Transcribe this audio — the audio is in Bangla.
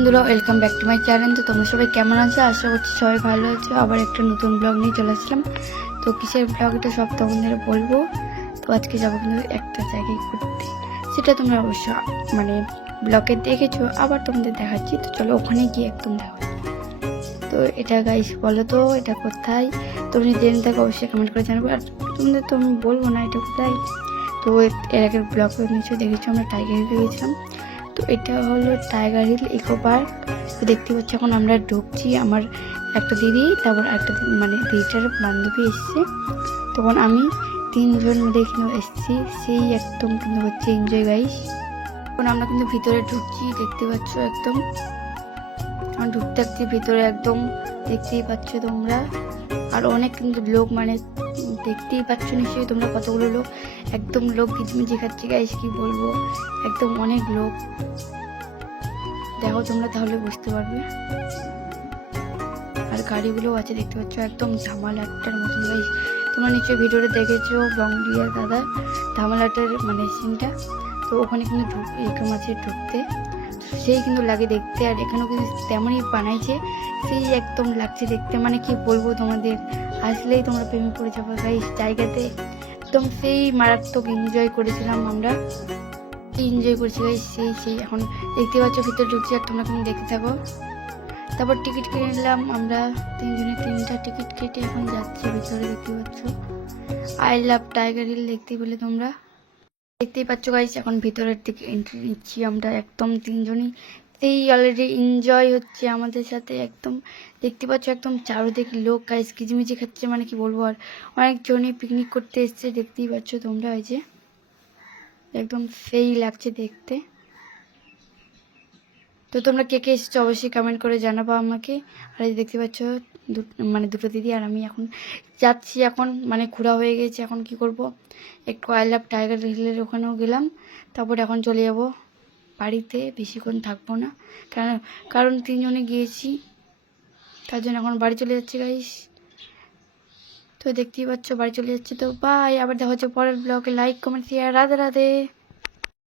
বন্ধুরা, welcome back to my channel. তো তোমরা সবাই কেমন আছো? আশা করছি সবাই ভালো আছো। আবার একটা নতুন ব্লগ নিয়ে চলে আসলাম। তো কিসের ব্লগ এটা সব তোমাদের বলবো। তো আজকে যাবো কিন্তু একটা জায়গায় ঘুরতে, সেটা তোমরা অবশ্য মানে ব্লগে দেখেছো, আবার তোমাদের দেখাচ্ছি। তো চলো ওখানে গিয়ে একদম দেখো। তো এটা গাইস বলো তো এটা কোথায়? তুমি জেনে থাকো অবশ্যই কমেন্ট করে জানাবো। আর তোমাদের তো আমি বলবো না এটা কোথায়। তো এর আগের ব্লগ নিশ্চয়ই দেখেছো, আমরা টাইগার হিলে গেছিলাম। তো এটা হলো টাইগার হিল ইকো পার্ক। তো দেখতে পাচ্ছি এখন আমরা ঢুকছি। আমার একটা দিদি, তারপর একটা মানে দিদিটার বান্ধবী এসছে, তখন আমি তিনজন মিলে কিন্তু এসছি। সেই একদম কিন্তু হচ্ছে এনজয় গাইস। এখন আমরা কিন্তু ভিতরে ঢুকছি, দেখতে পাচ্ছ একদম আমরা ঢুকতে থাকছি ভিতরে একদম, দেখতেই পাচ্ছ তোমরা। আর অনেক কিন্তু লোক, মানে দেখতেই পাচ্ছ নিশ্চয়ই তোমরা কতগুলো লোক, একদম লোক কিচমিচি খাচ্ছে গাইস, কি বলবো, একদম অনেক লোক। দেখো তোমরা তাহলে বুঝতে পারবে। আর গাড়িগুলোও আছে দেখতে পাচ্ছ, একদম ধামালাটার মতন গাইস। তোমরা নিশ্চয়ই ভিডিওটা দেখেছো বঙ্গলিয়া দাদা ধামালাটার মানে সিনটা। তো ওখানে কিন্তু এরকম আছে ঢুকতে, সেই কিন্তু লাগে দেখতে। আর এখানেও কিন্তু তেমনই বানাইছে, সেই একদম লাগছে দেখতে, মানে কি বলবো তোমাদের, আসলেই তোমরা প্রেমে পড়ে যাবো গাইস জায়গাতে। একদম সেই মারাত্মক এনজয় করেছিলাম আমরা, এনজয় করছি গাইস সেই এখন দেখতে পাচ্ছ ভিতরে ঢুকছি, আর তোমরা কিন্তু দেখতে থাকো। তারপর টিকিট কিনে নিলাম আমরা, তিনজনে তিনটা টিকিট কেটে এখন যাচ্ছি ভিতরে। দেখতে পাচ্ছ আই লাভ টাইগার হিল দেখতে পেলে তোমরা, দেখতেই পাচ্ছ গাইস। এখন ভিতরের দিকে এন্ট্রি নিচ্ছি আমরা একদম তিনজনই, সেই অলরেডি এনজয় হচ্ছে আমাদের সাথে একদম। দেখতে পাচ্ছ একদম চারোদিকে লোক গাইস কিচিমিচি খাচ্ছে, মানে কি বলবো। আর অনেকজনই পিকনিক করতে এসছে, দেখতেই পাচ্ছ তোমরা। এই যে একদম সেই লাগছে দেখতে। তো তোমরা কে কে এসেছো অবশ্যই কমেন্ট করে জানাবো আমাকে। আর এই দেখতে পাচ্ছ মানে দুটো দিদি আর আমি এখন যাচ্ছি। এখন মানে ঘোরা হয়ে গেছে, এখন কি করব, একটু আই লাভ টাইগার হিলের ওখানেও গেলাম, তারপর এখন চলে যাব বাড়িতে। বেশিক্ষণ থাকবো না, কারণ তিনজনে গিয়েছি, তার জন্য এখন বাড়ি চলে যাচ্ছি গাইস। তো দেখতেই পাচ্ছ বাড়ি চলে যাচ্ছে। তো বাই, আবার দেখা হচ্ছে পরের ব্লগে। Like comment share, Radhe Radhe.